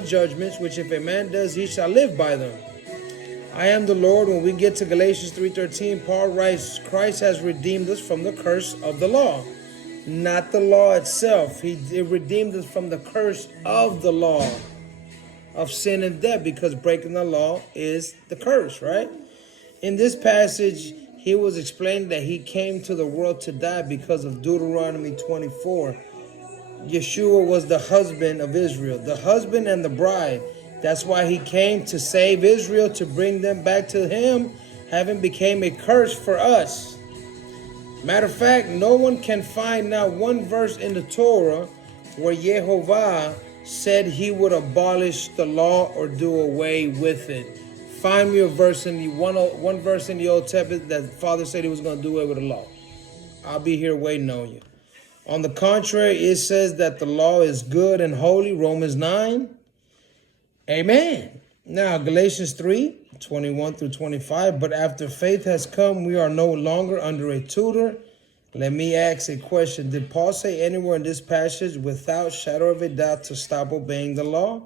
judgments, which if a man does, he shall live by them. I am the Lord. When we get to Galatians 3:13, Paul writes, Christ has redeemed us from the curse of the law. Not the law itself. He redeemed us from the curse of the law of sin and death, because breaking the law is the curse, right? In this passage, he was explaining that he came to the world to die because of Deuteronomy 24. Yeshua was the husband of Israel, the husband and the bride. That's why he came to save Israel, to bring them back to him, having became a curse for us. Matter of fact, no one can find not one verse in the Torah where Yehovah said he would abolish the law or do away with it. Find me a verse in the one verse in the Old Testament that the Father said he was going to do away with the law. I'll be here waiting on you. On the contrary, it says that the law is good and holy, Romans 9. Amen. Now, Galatians 3:21-25. But after faith has come, we are no longer under a tutor. Let me ask a question. Did Paul say anywhere in this passage, without shadow of a doubt, to stop obeying the law?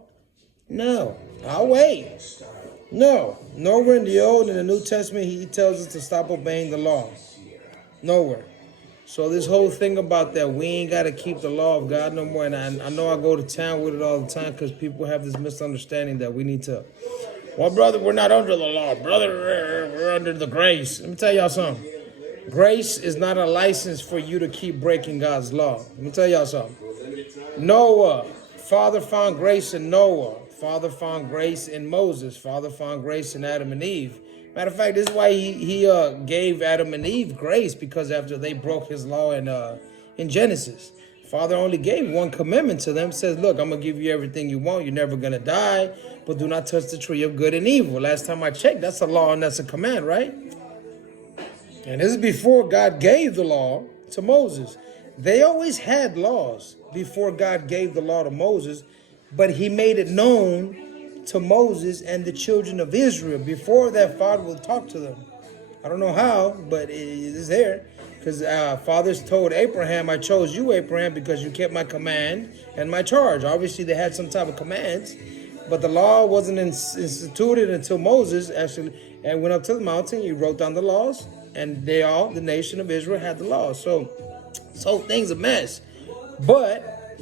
No. I'll wait. No. Nowhere in the Old and the New Testament he tells us to stop obeying the law. Nowhere. So this whole thing about that we ain't got to keep the law of God no more, and I know I go to town with it all the time because people have this misunderstanding that we need to, well, brother, we're not under the law. Brother, we're under the grace. Let me tell y'all something. Grace is not a license for you to keep breaking God's law. Let me tell y'all something. Noah, Father found grace in Noah. Father found grace in Moses. Father found grace in Adam and Eve. Matter of fact, this is why he gave Adam and Eve grace, because after they broke his law in Genesis, Father only gave one commandment to them. Says, look, I'm going to give you everything you want. You're never going to die, but do not touch the tree of good and evil. Last time I checked, that's a law and that's a command, right? And this is before God gave the law to Moses. They always had laws before God gave the law to Moses, but he made it known to Moses and the children of Israel. Before that, Father will talk to them. I don't know how, but it is there. Because fathers told Abraham, I chose you, Abraham, because you kept my command and my charge. Obviously, they had some type of commands, but the law wasn't instituted until Moses actually went up to the mountain. He wrote down the laws, and the nation of Israel, had the laws. So this whole thing's a mess. But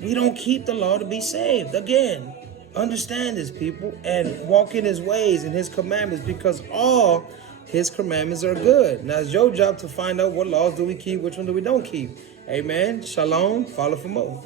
we don't keep the law to be saved. Again, understand this, people, and walk in his ways and his commandments, because all his commandments are good. Now, it's your job to find out what laws do we keep, which one do we don't keep. Amen. Shalom. Follow for more.